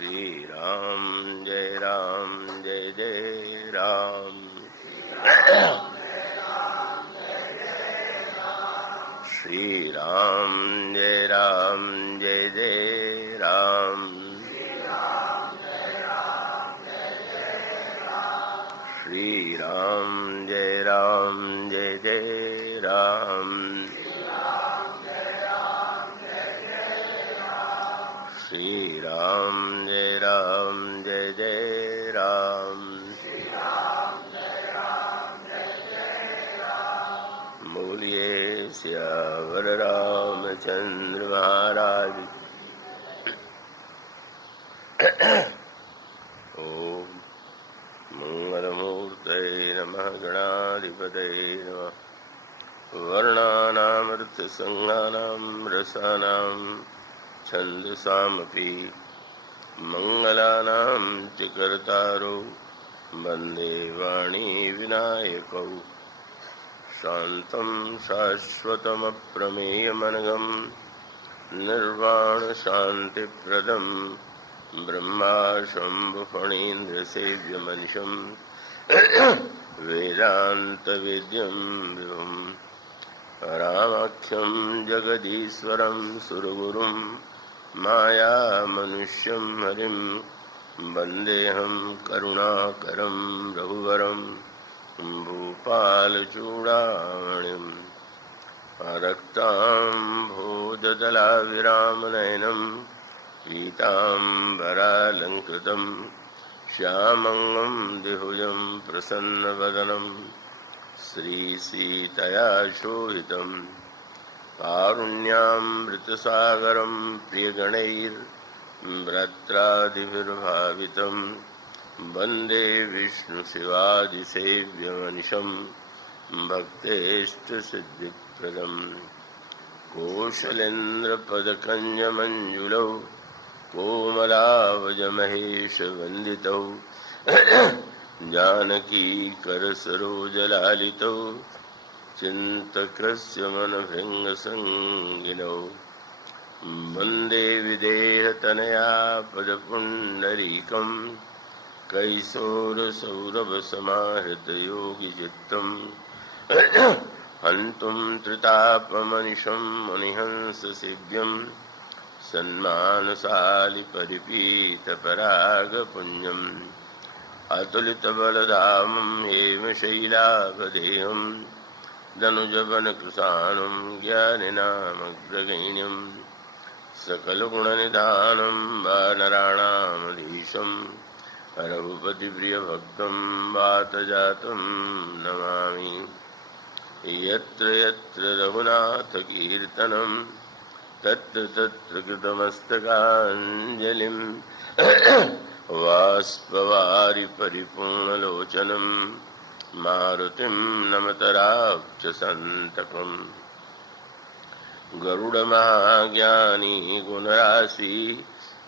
श्री राम जय जय राम। श्री राम जय जय राम। श्री राम जय जय राम। श्री राम जय जय राम। बोलिए सियावर रामचंद्र महाराज। ओम मंगलमूर्तये नमः। गणाधिपतये नमः। वर्णानामर्थसंज्ञानां रसानां छन्दसामपि मंगलानां च कर्तारो वन्दे वाणी विनायकौ। शान्तं शाश्वतमप्रमेयमनघं निर्वाणशान्तिप्रदं ब्रह्मा शम्भुफणीन्द्रसेव्यमनिशं वेदान्तवेद्यं विभुं रामाख्यं जगदीश्वरं सुरगुरुं मायामनुष्यं हरिं वन्देऽहं करुणाकरं रघुवरं भूपालचूडामणिं रक्ताम्भोजदलाविरामनयनं पीताम्बरालङ्कृतं श्यामङ्गं द्विभुजं प्रसन्नवदनं श्रीसीतया शोभितं कारुण्यामृतसागरं प्रियगणैर्भ्रात्रादिभिर्भावितं वन्दे विष्णुशिवादिसेव्यमनिशं भक्तेष्टसिद्धिप्रदं। कोशलेन्द्रपदकञ्जमञ्जुलौ कोमलावजमहेशवन्दितौ जानकीकरसरोजलालितौ चिन्तकस्य मनभृङ्गसङ्गिनौ वन्दे विदेहतनया पदपुण्डरीकं कैशोरसौरभसमाहृतयोगिचित्तं हन्तुं त्रितापमनिशं मुनिहंससेव्यं सन्मानसालिपरिपीतपरागपुञ्जम् अतुलितबलधामं हेमशैलाभदेहं दनुजवनकृशानं ज्ञानिनामग्रगण्यं सकलगुणनिधानं वानराणामधीशं रघुपतिप्रियभक्तं वातजातं नमामि। यत्र यत्र रघुनाथकीर्तनं तत्र तत्र कृतमस्तकाञ्जलिं वाष्पवारि परिपूर्णलोचनं मारुतिं नमत राक्षसन्तकम्। गरुडमहाज्ञानी गुणराशि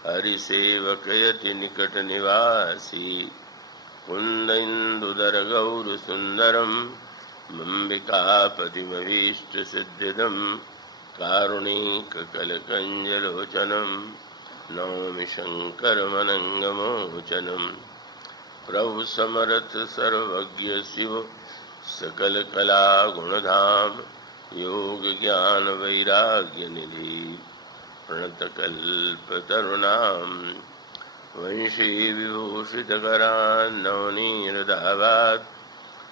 हरिसेवकयति निकटनिवासी कुन्देन्दुदरगौरसुन्दरं मम्बिकापतिमभीष्टसिद्धिदं कारुणिककलकञ्जलोचनं नौमि शङ्करमनङ्गमोचनं। प्रभु समर्थ सर्वज्ञ शिव सकलकलागुणधाम योग ज्ञान वैराग्य निधि प्रणतकल्पतरुणां वंशी विभूषितकरान् नवनीरदावात्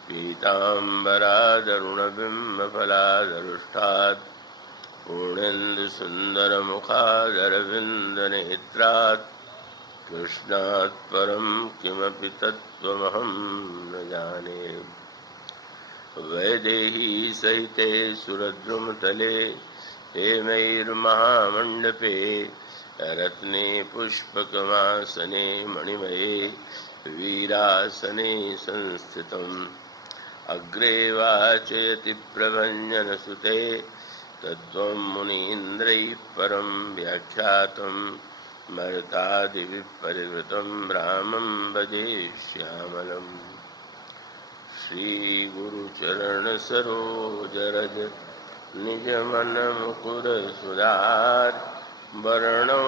पीताम्बरादरुणबिम्बफलादरुष्टात् पूर्णेन्दुसुन्दरमुखादरविन्दनेत्रात् कृष्णात् परं किमपि तत्त्वमहं न जाने। वैदेही सहिते सुरद्रुमतले हेमैर्महामण्डपे रत्ने पुष्पकमासने मणिमये वीरासने संस्थितम्। अग्रे वाचयति प्रभञ्जनसुते तत्त्वं मुनीन्द्रैः परं व्याख्यातं मर्तादिविपरिवृतं रामं भजे श्यामलम्। श्रीगुरुचरणसरोजरज निजमनमुकुरसुधार वर्णो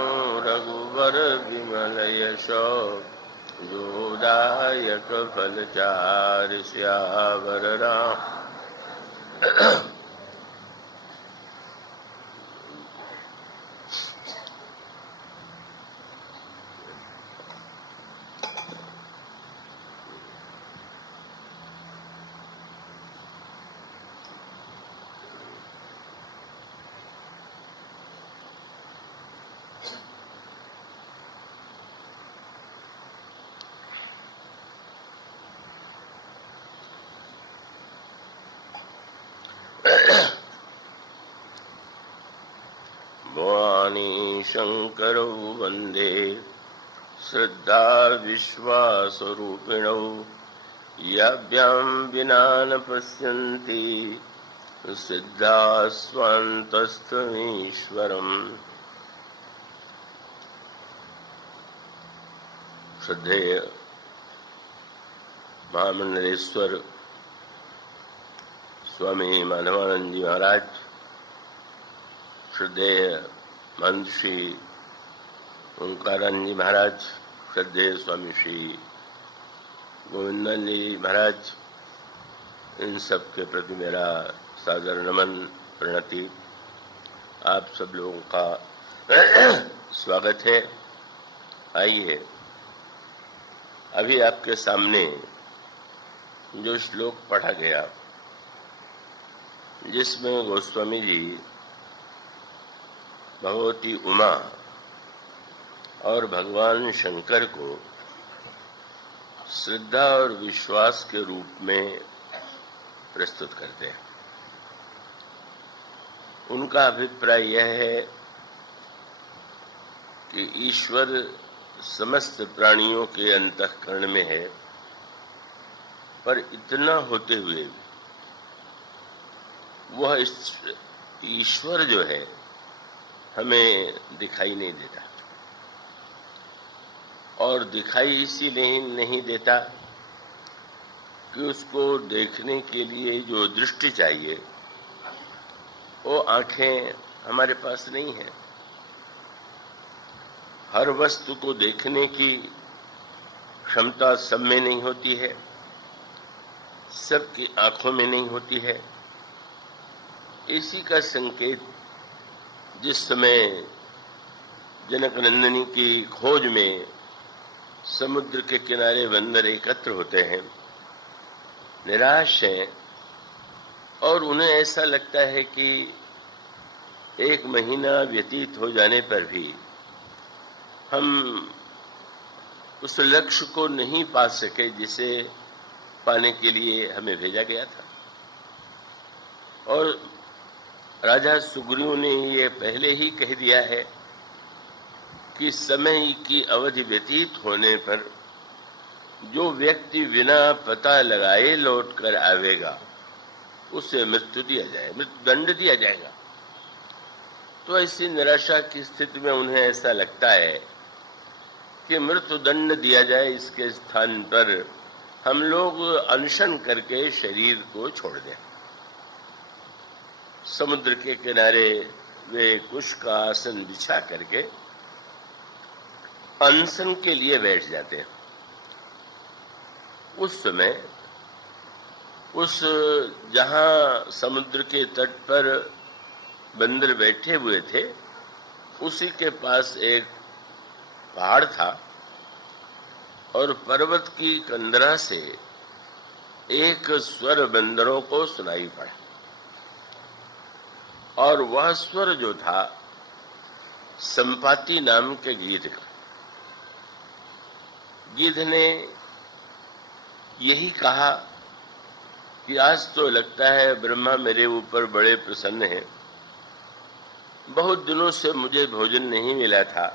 रघुवर विमल यशो जोदायक फलचारि सियावर राम। भवानी शंकरौ वंदे श्रद्धा विश्वासरूपिणौ याभ्यां विना न पश्यन्ति सिद्धा स्वान्तस्थमीश्वरम्। श्रद्धेय महामंडलेश्वर स्वामी माधवानंद जी महाराज, श्रद्धेय महंत श्री ओंकारानंद जी महाराज, श्रद्धेय स्वामी श्री गोविंदानंद जी महाराज, इन सब के प्रति मेरा सादर नमन प्रणति। आप सब लोगों का स्वागत है। आइए, अभी आपके सामने जो श्लोक पढ़ा गया, जिसमें गोस्वामी जी भगवती उमा और भगवान शंकर को श्रद्धा और विश्वास के रूप में प्रस्तुत करते हैं। उनका अभिप्राय यह है कि ईश्वर समस्त प्राणियों के अंतःकरण में है, पर इतना होते हुए वह ईश्वर जो है हमें दिखाई नहीं देता, और दिखाई इसीलिए नहीं देता कि उसको देखने के लिए जो दृष्टि चाहिए वो आंखें हमारे पास नहीं है। हर वस्तु को देखने की क्षमता सब में नहीं होती है, सबकी आंखों में नहीं होती है। इसी का संकेत जिस समय जनक नंदिनी की खोज में समुद्र के किनारे बंदर एकत्र होते हैं, निराश हैं, और उन्हें ऐसा लगता है कि 1 महीना व्यतीत हो जाने पर भी हम उस लक्ष्य को नहीं पा सके जिसे पाने के लिए हमें भेजा गया था। और राजा सुग्रीव ने ये पहले ही कह दिया है कि समय की अवधि व्यतीत होने पर जो व्यक्ति बिना पता लगाए लौट कर आवेगा उसे मृत्यु दिया जाए, मृत्यु दंड दिया जाएगा। तो ऐसी निराशा की स्थिति में उन्हें ऐसा लगता है कि मृत्यु दंड दिया जाए, इसके स्थान पर हम लोग अनशन करके शरीर को छोड़ दें। समुद्र के किनारे वे कुश का आसन बिछा करके अनशन के लिए बैठ जाते हैं। उस समय उस जहां समुद्र के तट पर बंदर बैठे हुए थे, उसी के पास एक पहाड़ था, और पर्वत की कंदरा से एक स्वर बंदरों को सुनाई पड़ा, और वह स्वर जो था संपाति नाम के गीध का। गिद्ध ने यही कहा कि आज तो लगता है ब्रह्मा मेरे ऊपर बड़े प्रसन्न हैं। बहुत दिनों से मुझे भोजन नहीं मिला था,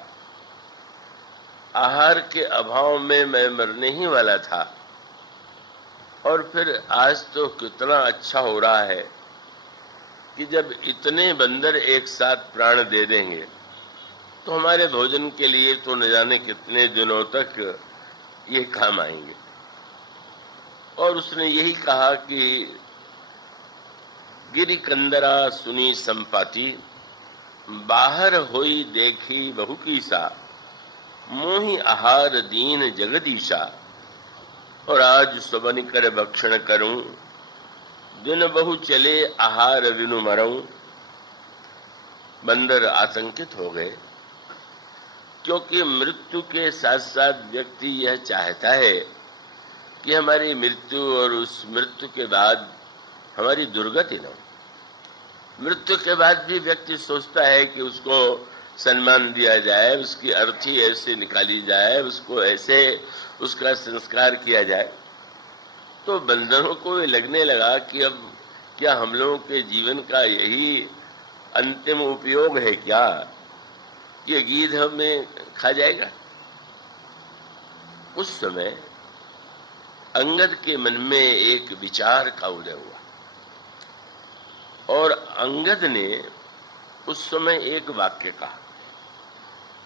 आहार के अभाव में मैं मरने ही वाला था, और फिर आज तो कितना अच्छा हो रहा है कि जब इतने बंदर एक साथ प्राण दे देंगे तो हमारे भोजन के लिए तो न जाने कितने दिनों तक ये काम आएंगे। और उसने यही कहा कि गिरि कंदरा सुनी संपाति, बाहर होई देखी बहु की सा, मोहि आहार दीन जगदीशा। और आज सुबन कर भक्षण करूं, दिन बहु चले आहार विनु मरूं। बंदर आतंकित हो गए, क्योंकि मृत्यु के साथ साथ व्यक्ति यह चाहता है कि हमारी मृत्यु और उस मृत्यु के बाद हमारी दुर्गति न हो। मृत्यु के बाद भी व्यक्ति सोचता है कि उसको सम्मान दिया जाए, उसकी अर्थी ऐसे निकाली जाए, उसको ऐसे उसका संस्कार किया जाए। तो बंदरों को लगने लगा कि अब क्या हम लोगों के जीवन का यही अंतिम उपयोग है क्या, ये गीध हमें खा जाएगा। उस समय अंगद के मन में एक विचार का उदय हुआ और अंगद ने उस समय एक वाक्य कहा।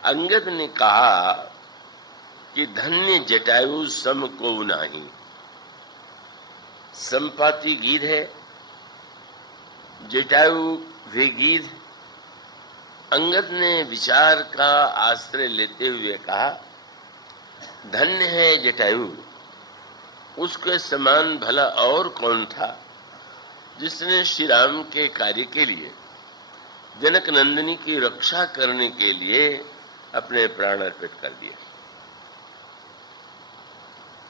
अंगद ने कहा कि धन्य जटायु सम को नाही। संपाति गीध है, जटायु वे गीध। अंगद ने विचार का आश्रय लेते हुए कहा, धन्य है जटायु, उसके समान भला और कौन था जिसने श्री राम के कार्य के लिए, जनक नंदिनी की रक्षा करने के लिए अपने प्राण अर्पित कर दिए।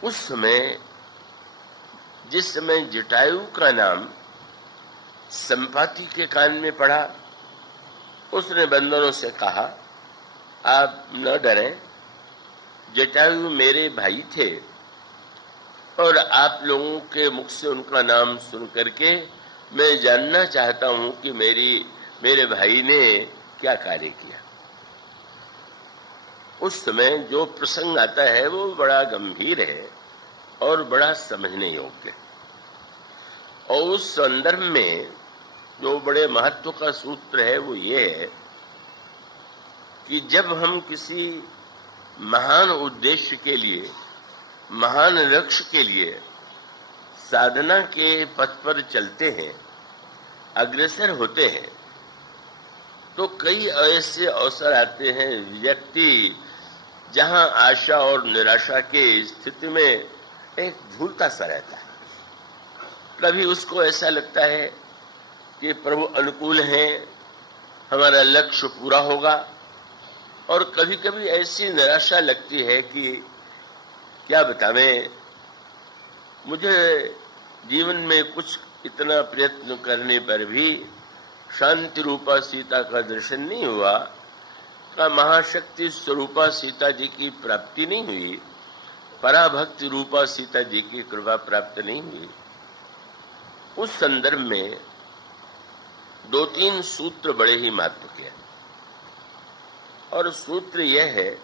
उस समय जिस समय जटायु का नाम संपाति के कान में पड़ा, उसने बंदरों से कहा, आप न डरें, जटायु मेरे भाई थे और आप लोगों के मुख से उनका नाम सुन करके मैं जानना चाहता हूं कि मेरे भाई ने क्या कार्य किया। उस समय जो प्रसंग आता है वो बड़ा गंभीर है और बड़ा समझने योग्य। और उस संदर्भ में जो बड़े महत्व का सूत्र है वो ये है कि जब हम किसी महान उद्देश्य के लिए, महान लक्ष्य के लिए साधना के पथ पर चलते हैं, अग्रसर होते हैं, तो कई ऐसे अवसर आते हैं व्यक्ति जहां आशा और निराशा के स्थिति में एक झूलता सा रहता है। कभी उसको ऐसा लगता है कि प्रभु अनुकूल हैं, हमारा लक्ष्य पूरा होगा, और कभी कभी ऐसी निराशा लगती है कि क्या बतावें, मुझे जीवन में कुछ इतना प्रयत्न करने पर भी शांति रूपा सीता का दर्शन नहीं हुआ, का महाशक्ति स्वरूपा सीता जी की प्राप्ति नहीं हुई, पराभक्ति रूपा सीता जी की कृपा प्राप्त नहीं हुई। उस संदर्भ में दो तीन सूत्र बड़े ही महत्व के हैं। और सूत्र यह है,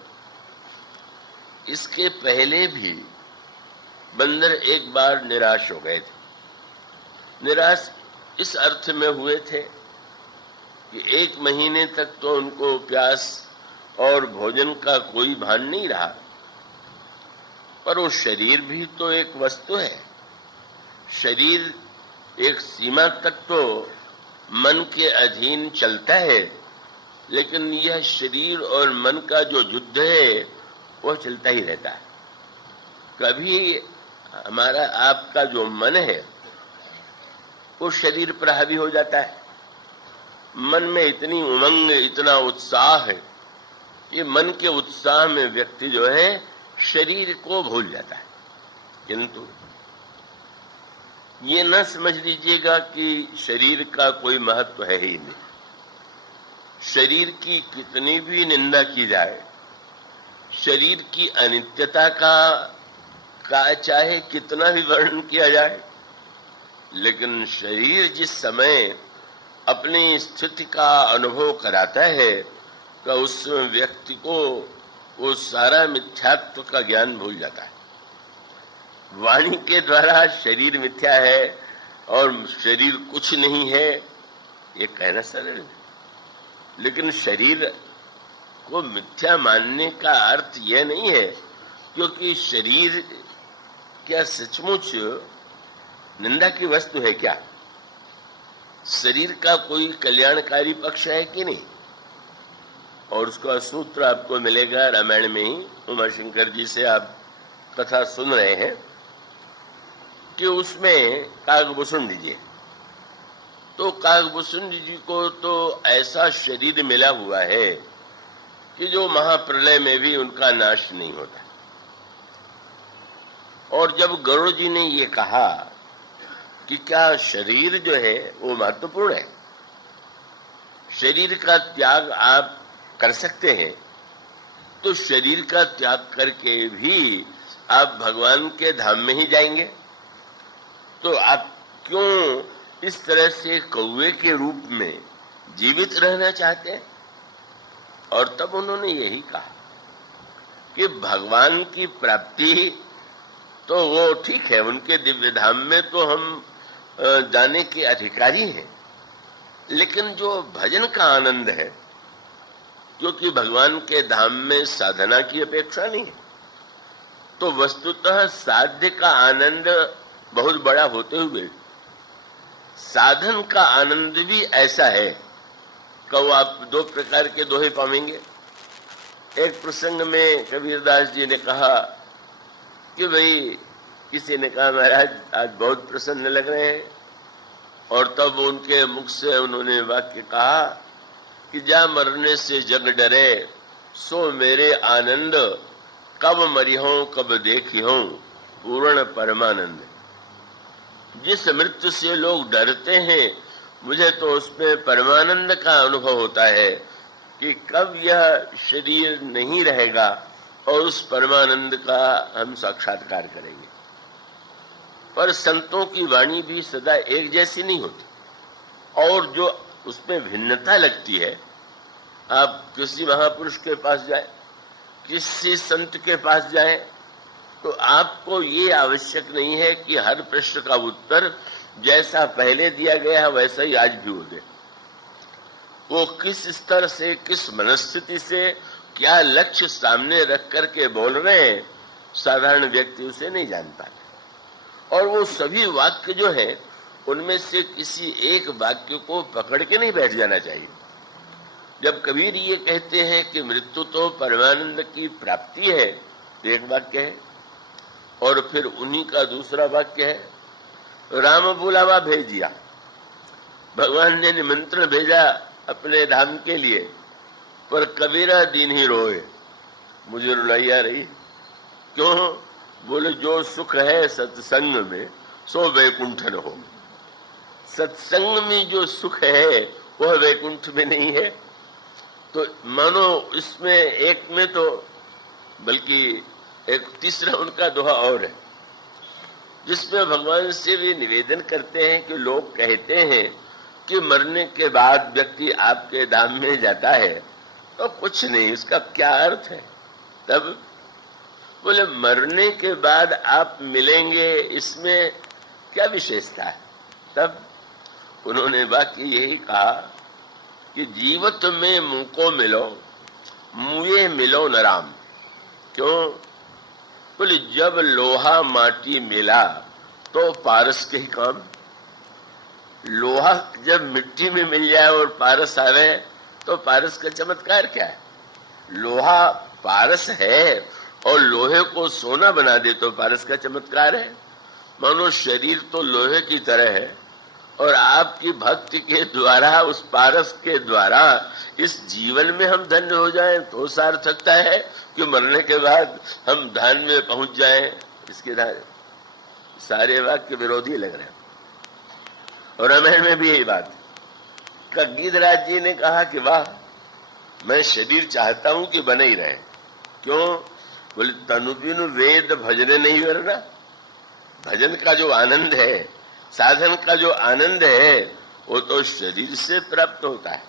इसके पहले भी बंदर एक बार निराश हो गए थे। निराश इस अर्थ में हुए थे कि एक महीने तक तो उनको प्यास और भोजन का कोई भान नहीं रहा, पर वो शरीर भी तो एक वस्तु है। शरीर एक सीमा तक तो मन के अधीन चलता है, लेकिन यह शरीर और मन का जो युद्ध है वो चलता ही रहता है। कभी हमारा आपका जो मन है वो शरीर पर हावी हो जाता है। मन में इतनी उमंग, इतना उत्साह है कि मन के उत्साह में व्यक्ति जो है शरीर को भूल जाता है। किंतु ये न समझ लीजिएगा कि शरीर का कोई महत्व है ही नहीं। शरीर की कितनी भी निंदा की जाए, शरीर की अनित्यता का चाहे कितना भी वर्णन किया जाए, लेकिन शरीर जिस समय अपनी स्थिति का अनुभव कराता है तो उस व्यक्ति को वो सारा मिथ्यात्व का ज्ञान भूल जाता है। वाणी के द्वारा शरीर मिथ्या है और शरीर कुछ नहीं है, ये कहना सरल है, लेकिन शरीर को मिथ्या मानने का अर्थ यह नहीं है, क्योंकि शरीर क्या सचमुच निंदा की वस्तु है क्या? शरीर का कोई कल्याणकारी पक्ष है कि नहीं? और उसका सूत्र आपको मिलेगा रामायण में ही। उमाशंकर जी से आप कथा सुन रहे हैं कि उसमें काकभूषुंड जी, तो काकभूषुंड जी को तो ऐसा शरीर मिला हुआ है कि जो महाप्रलय में भी उनका नाश नहीं होता। और जब गरुड़ जी ने ये कहा कि क्या शरीर जो है वो महत्वपूर्ण है, शरीर का त्याग आप कर सकते हैं, तो शरीर का त्याग करके भी आप भगवान के धाम में ही जाएंगे, तो आप क्यों इस तरह से कौवे के रूप में जीवित रहना चाहते हैं? और तब उन्होंने यही कहा कि भगवान की प्राप्ति तो वो ठीक है, उनके दिव्य धाम में तो हम जाने के अधिकारी हैं, लेकिन जो भजन का आनंद है, क्योंकि भगवान के धाम में साधना की अपेक्षा नहीं है, तो वस्तुतः साध्य का आनंद बहुत बड़ा होते हुए साधन का आनंद भी ऐसा है कि आप दो प्रकार के दोहे पाएंगे। एक प्रसंग में कबीरदास जी ने कहा कि भाई, किसी ने कहा महाराज आज बहुत प्रसन्न लग रहे हैं, और तब उनके मुख से उन्होंने वाक्य कहा कि जा मरने से जग डरे, सो मेरे आनंद, कब मरिहों कब देखियों पूर्ण परमानंद। जिस मृत्यु से लोग डरते हैं, मुझे तो उसमें परमानंद का अनुभव होता है कि कब यह शरीर नहीं रहेगा और उस परमानंद का हम साक्षात्कार करेंगे। पर संतों की वाणी भी सदा एक जैसी नहीं होती, और जो उसमें भिन्नता लगती है। आप किसी महापुरुष के पास जाए, किसी संत के पास जाए, तो आपको ये आवश्यक नहीं है कि हर प्रश्न का उत्तर जैसा पहले दिया गया है वैसा ही आज भी हो जाए। वो किस स्तर से, किस मनस्थिति से, क्या लक्ष्य सामने रख करके बोल रहे हैं, साधारण व्यक्ति उसे नहीं जान पाता। और वो सभी वाक्य जो है, उनमें से किसी एक वाक्य को पकड़ के नहीं बैठ जाना चाहिए। जब कबीर ये कहते हैं कि मृत्यु तो परमानंद की प्राप्ति है, तो एक वाक्य है, और फिर उन्हीं का दूसरा वाक्य है राम बुलावा भेजिया। भगवान ने निमंत्रण भेजा अपने धाम के लिए, पर कबीरा दीन ही रोए, मुझे रुलाइया रही। क्यों? बोले जो सुख है सत्संग में, सो वैकुंठन हो। सत्संग में जो सुख है वह वैकुंठ में नहीं है। तो मानो इसमें एक में तो, बल्कि एक तीसरा उनका दोहा और है, जिसमें भगवान से भी निवेदन करते हैं कि लोग कहते हैं कि मरने के बाद व्यक्ति आपके धाम में जाता है, तो कुछ नहीं, इसका क्या अर्थ है? तब बोले मरने के बाद आप मिलेंगे, इसमें क्या विशेषता है? तब उन्होंने वाक्य यही कहा कि जीवत में मुझको मिलो, मुझे मिलो न राम। क्यों? बोले जब लोहा माटी मिला तो पारस के ही काम। लोहा जब मिट्टी में मिल जाए और पारस आवे, तो पारस का चमत्कार क्या है? लोहा पारस है और लोहे को सोना बना दे तो पारस का चमत्कार है। मानो शरीर तो लोहे की तरह है, और आपकी भक्ति के द्वारा, उस पारस के द्वारा इस जीवन में हम धन्य हो जाएं तो सार्थकता है कि मरने के बाद हम धाम में पहुंच जाएं। इसके सारे वाक्य विरोधी लग रहे हैं। और रामायण में भी यही बात है। गीधराज जी ने कहा कि वाह, मैं शरीर चाहता हूं कि बने ही रहे। क्यों? बोले तनु बिनु वेद भजने नहीं करना। भजन का जो आनंद है, साधन का जो आनंद है, वो तो शरीर से प्राप्त होता है,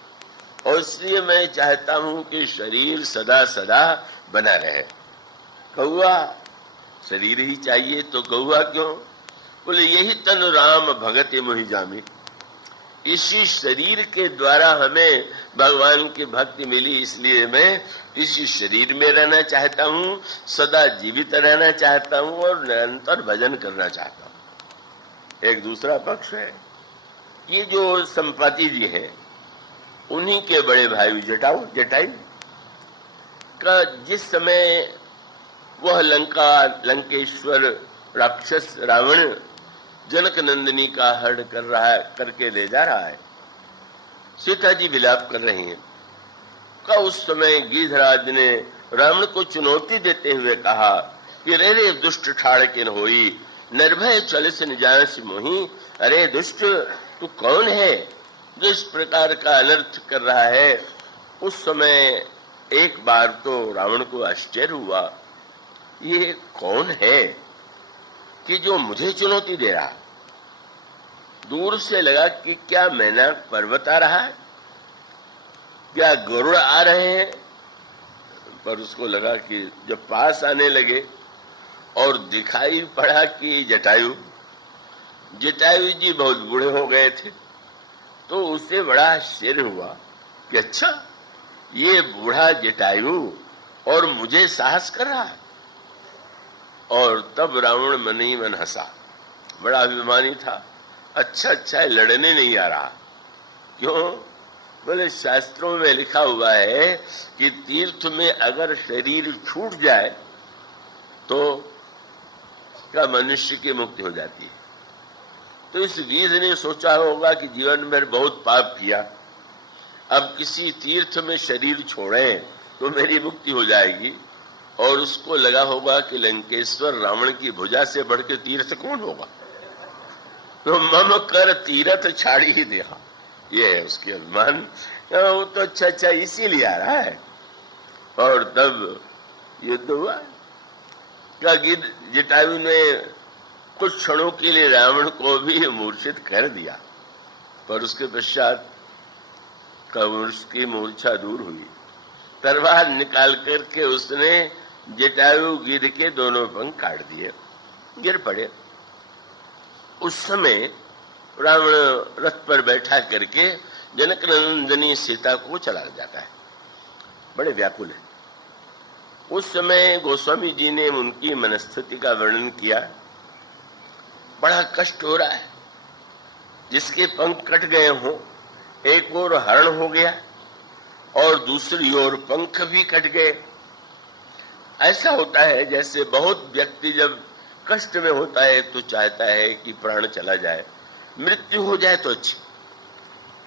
और इसलिए मैं चाहता हूं कि शरीर सदा सदा बना रहे। कौआ शरीर ही चाहिए, तो कौआ क्यों? बोले यही तन राम भगति मोहि जामी। इसी शरीर के द्वारा हमें भगवान की भक्ति मिली, इसलिए मैं इसी शरीर में रहना चाहता हूं, सदा जीवित रहना चाहता हूं और निरंतर भजन करना चाहता हूं। एक दूसरा पक्ष है, ये जो संपाति जी हैं, उन्हीं के बड़े भाई जटाई, का जिस समय वह लंकेश्वर राक्षस रावण जनक नंदिनी का हरण करके ले जा रहा है, सीता जी विलाप कर रही हैं, का उस समय गिधराज ने रावण को चुनौती देते हुए कहा कि रे रे दुष्ट ठाड़ के न होई, निर्भय चल से निजास मोही। अरे दुष्ट, तू कौन है जो इस प्रकार का अनर्थ कर रहा है। उस समय एक बार तो रावण को आश्चर्य हुआ, ये कौन है कि जो मुझे चुनौती दे रहा। दूर से लगा कि क्या मैनाक पर्वत आ रहा है, क्या गरुड़ आ रहे हैं, पर उसको लगा कि जब पास आने लगे और दिखाई पड़ा कि जटायु जी बहुत बूढ़े हो गए थे, तो उसे बड़ा आश्चर्य हुआ कि अच्छा, ये बूढ़ा जटायु और मुझे साहस कर रहा है। और तब रावण मन ही मन हंसा, बड़ा अभिमानी था। अच्छा लड़ने नहीं आ रहा। क्यों? बोले शास्त्रों में लिखा हुआ है कि तीर्थ में अगर शरीर छूट जाए तो क्या मनुष्य की मुक्ति हो जाती है। तो इस गिद्ध ने सोचा होगा कि जीवन में बहुत पाप किया, अब किसी तीर्थ में शरीर छोड़ें तो मेरी मुक्ति हो जाएगी। और उसको लगा होगा कि लंकेश्वर रावण की भुजा से बढ़ के तीर्थ कौन होगा, तो मम कर तीर्थ छाड़ी ही देखा, ये है उसके अभिमान। वो तो अच्छा इसीलिए आ रहा है। और तब युद्ध हुआ। क्या गिद्ध जटायु ने कुछ क्षणों के लिए रावण को भी मूर्छित कर दिया, पर उसके पश्चात उसकी मूर्छा दूर हुई। तलवार निकाल करके उसने जटायु गिद्ध के दोनों पंख काट दिए, गिर पड़े। उस समय रावण रथ पर बैठा करके जनक नंदिनी सीता को चला जाता है, बड़े व्याकुल है। उस समय गोस्वामी जी ने उनकी मनस्थिति का वर्णन किया, बड़ा कष्ट हो रहा है। जिसके पंख कट गए हों, एक ओर हरण हो गया और दूसरी ओर पंख भी कट गए। ऐसा होता है जैसे बहुत व्यक्ति जब कष्ट में होता है तो चाहता है कि प्राण चला जाए, मृत्यु हो जाए तो अच्छी।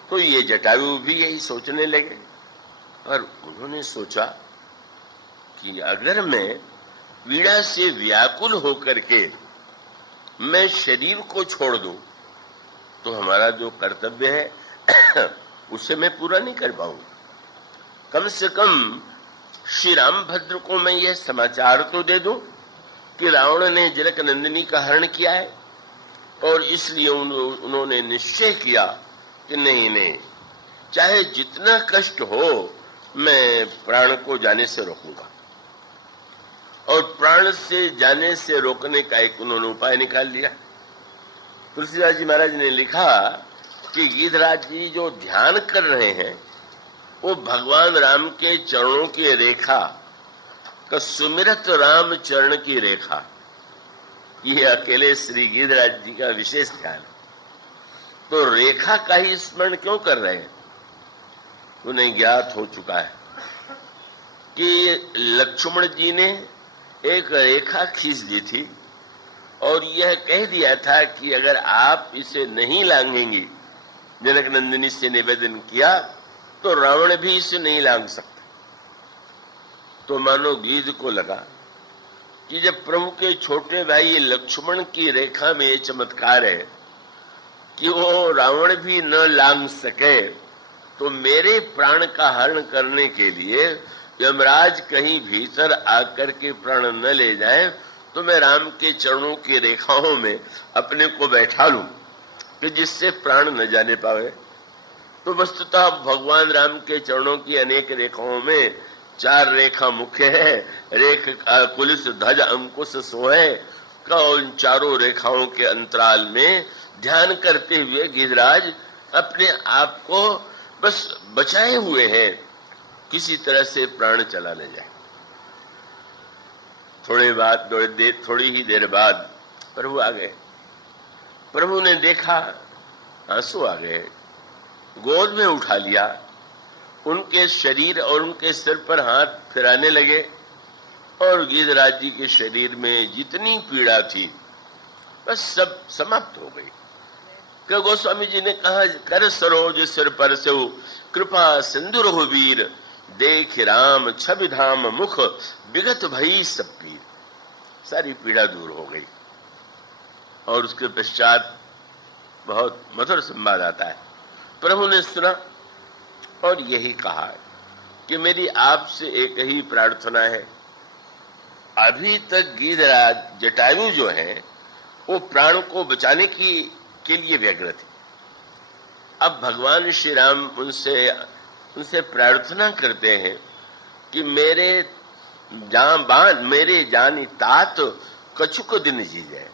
तो ये जटायु भी यही सोचने लगे, और उन्होंने सोचा कि अगर मैं पीड़ा से व्याकुल होकर के मैं शरीर को छोड़ दूं तो हमारा जो कर्तव्य है उसे मैं पूरा नहीं कर पाऊंगा। कम से कम श्री रामभद्र को मैं यह समाचार तो दे दूं कि रावण ने जनक नंदिनी का हरण किया है, और इसलिए उन्होंने निश्चय किया कि नहीं, चाहे जितना कष्ट हो मैं प्राण को जाने से रोकूंगा। और प्राण से जाने से रोकने का एक उन्होंने उपाय निकाल लिया। तुलसीदास जी महाराज ने लिखा कि गिद्धराज जी जो ध्यान कर रहे हैं वो भगवान राम के चरणों की रेखा का, सुमिरत राम चरण की रेखा, ये अकेले श्री गिद्धराज जी का विशेष ध्यान है। तो रेखा का ही स्मरण क्यों कर रहे हैं? उन्हें ज्ञात हो चुका है कि लक्ष्मण जी ने एक रेखा खींच दी थी और यह कह दिया था कि अगर आप इसे नहीं लांघेंगी, जनक नंदिनी से निवेदन किया, तो रावण भी इसे नहीं लांघ सकता। तो मानो गिद्ध को लगा कि जब प्रभु के छोटे भाई लक्ष्मण की रेखा में ये चमत्कार है कि वो रावण भी न लांघ सके, तो मेरे प्राण का हरण करने के लिए यमराज कहीं भीतर आकर के प्राण न ले जाए, तो मैं राम के चरणों की रेखाओं में अपने को बैठा लूं कि जिससे प्राण न जाने पावे। तो वस्तुतः भगवान राम के चरणों की अनेक रेखाओं में 4 रेखा मुख्य है। रेख कुलिस ध्वज अंकुश सोहे का उन चारों रेखाओं के अंतराल में ध्यान करते हुए गिद्धराज अपने आप को बस बचाए हुए हैं, किसी तरह से प्राण चला ले जाए। थोड़ी ही देर बाद प्रभु आ गए। प्रभु ने देखा, आंसू आ गए, गोद में उठा लिया उनके शरीर और उनके सिर पर हाथ फिराने लगे और गिरिराज जी के शरीर में जितनी पीड़ा थी बस सब समाप्त हो गई। कि गोस्वामी जी ने कहा, कर सरोज सिर पर से कृपा सिंधु रघुवीर, देख राम छवि धाम मुख विगत भई सब पीर। सारी पीड़ा दूर हो गई। और उसके पश्चात बहुत मधुर संवाद आता है। प्रभु ने सुना और यही कहा कि मेरी आपसे एक ही प्रार्थना है। अभी तक गिरिराज जटायु जो है वो प्राण को बचाने के लिए व्यग्र थे। अब भगवान श्री राम उनसे प्रार्थना करते हैं कि मेरे जानी तात कछुक दिन जी जाए।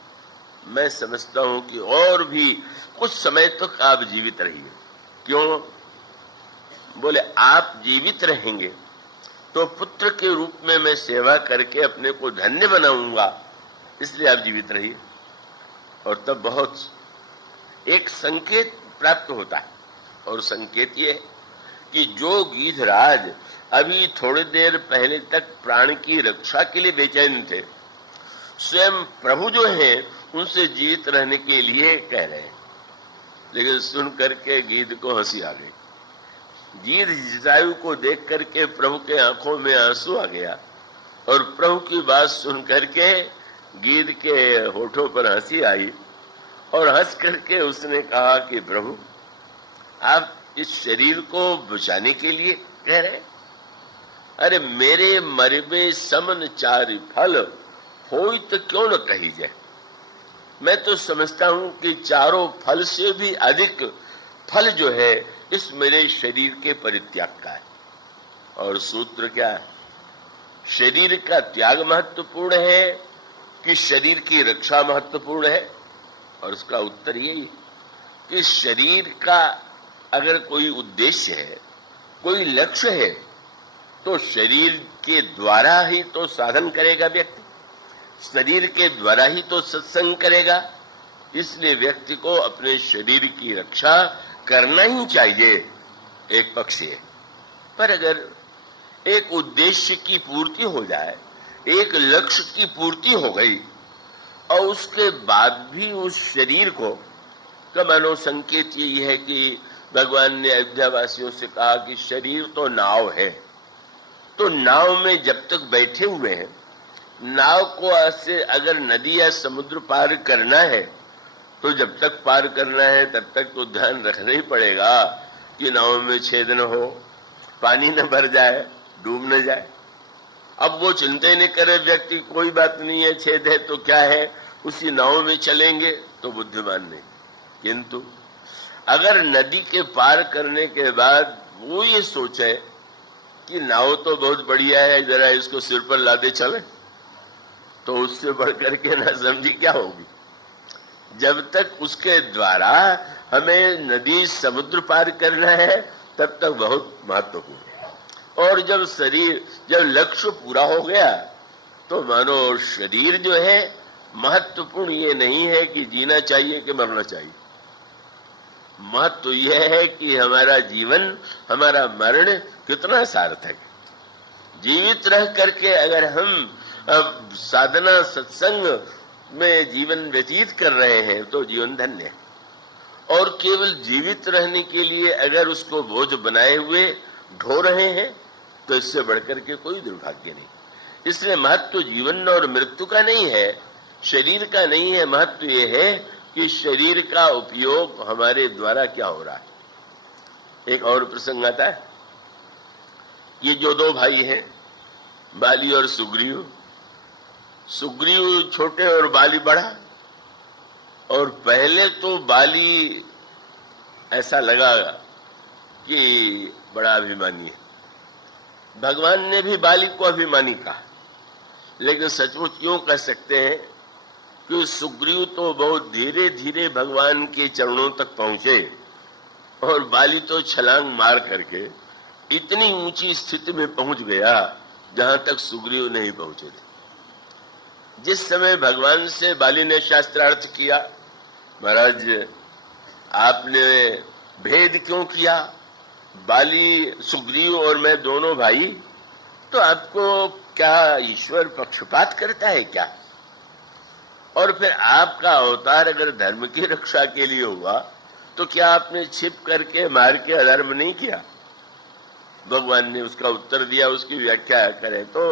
मैं समझता हूं कि और भी कुछ समय तक आप जीवित रहिए। क्यों? बोले आप जीवित रहेंगे तो पुत्र के रूप में मैं सेवा करके अपने को धन्य बनाऊंगा, इसलिए आप जीवित रहिए। और तब बहुत एक संकेत प्राप्त होता है, और संकेत ये कि जो गिरिराज अभी थोड़ी देर पहले तक प्राण की रक्षा के लिए बेचैन थे, स्वयं प्रभु जो है उनसे जीवित रहने के लिए कह रहे हैं। लेकिन सुन करके गिद्ध को हंसी आ गई। गिद्ध जटायु को देख करके प्रभु के आंखों में आंसू आ गया, और प्रभु की बात सुन करके गिद्ध के होठों पर हंसी आई, और हंस करके उसने कहा कि प्रभु आप इस शरीर को बचाने के लिए कह रहे हैं? अरे मेरे मरबे समन चारि फल होई तो क्यों न कही जाए। मैं तो समझता हूं कि चारों फल से भी अधिक फल जो है इस मेरे शरीर के परित्याग का है। और सूत्र क्या है? शरीर का त्याग महत्वपूर्ण है कि शरीर की रक्षा महत्वपूर्ण है? और उसका उत्तर यही है कि शरीर का अगर कोई उद्देश्य है, कोई लक्ष्य है, तो शरीर के द्वारा ही तो साधन करेगा व्यक्ति, शरीर के द्वारा ही तो सत्संग करेगा। इसलिए व्यक्ति को अपने शरीर की रक्षा करना ही चाहिए, एक पक्ष है। पर अगर एक उद्देश्य की पूर्ति हो जाए, एक लक्ष्य की पूर्ति हो गई, और उसके बाद भी उस शरीर को का मानो संकेत यही है कि भगवान ने अयोध्या वासियों से कहा कि शरीर तो नाव है, तो नाव में जब तक बैठे हुए हैं, नाव को ऐसे अगर नदी या समुद्र पार करना है, तो जब तक पार करना है तब तक तो ध्यान रखना ही पड़ेगा कि नाव में छेद न हो, पानी न भर जाए, डूब न जाए। अब वो चिंता ही नहीं करे व्यक्ति, कोई बात नहीं है, छेद है तो क्या है, उसी नाव में चलेंगे तो बुद्धिमान नहीं। किंतु अगर नदी के पार करने के बाद वो ये सोचे कि नाव तो बहुत बढ़िया है, जरा इसको सिर पर लादे चले, तो उससे बढ़कर के ना समझी क्या होगी। जब तक उसके द्वारा हमें नदी समुद्र पार करना है तब तक बहुत महत्वपूर्ण है। और जब लक्ष्य पूरा हो गया तो मानो शरीर जो है महत्वपूर्ण ये नहीं है कि जीना चाहिए कि मरना चाहिए। महत्व यह है कि हमारा जीवन, हमारा मरण कितना सार्थक है। जीवित रह करके अगर हम साधना सत्संग में जीवन व्यतीत कर रहे हैं तो जीवन धन्य है। और केवल जीवित रहने के लिए अगर उसको बोझ बनाए हुए ढो रहे हैं तो इससे बढ़कर के कोई दुर्भाग्य नहीं। इसलिए महत्व जीवन और मृत्यु का नहीं है, शरीर का नहीं है। महत्व ये है कि शरीर का उपयोग हमारे द्वारा क्या हो रहा है। एक और प्रसंग आता है, ये जो दो भाई हैं, बाली और सुग्रीव, सुग्रीव छोटे और बाली बड़ा। और पहले तो बाली ऐसा लगा कि बड़ा अभिमानी है, भगवान ने भी बाली को अभिमानी कहा। लेकिन सचमुच यूं कह सकते हैं कि सुग्रीव तो बहुत धीरे धीरे भगवान के चरणों तक पहुंचे, और बाली तो छलांग मार करके इतनी ऊंची स्थिति में पहुंच गया जहां तक सुग्रीव नहीं पहुंचे थे। जिस समय भगवान से बाली ने शास्त्रार्थ किया, महाराज आपने भेद क्यों किया, बाली, सुग्रीव और मैं दोनों भाई, तो आपको क्या ईश्वर पक्षपात करता है क्या? और फिर आपका अवतार अगर धर्म की रक्षा के लिए हुआ तो क्या आपने छिप करके मार के अधर्म नहीं किया? भगवान ने उसका उत्तर दिया। उसकी व्याख्या करें तो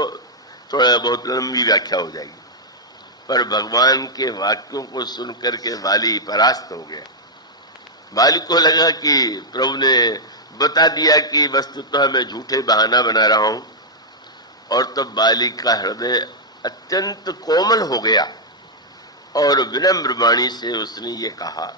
थोड़ा बहुत लंबी व्याख्या हो जाएगी, पर भगवान के वाक्यों को सुनकर के बाली परास्त हो गया। बाली को लगा कि प्रभु ने बता दिया कि वस्तुतः मैं झूठे बहाना बना रहा हूं, और तब बाली का हृदय अत्यंत कोमल हो गया और विनम्र वाणी से उसने ये कहा,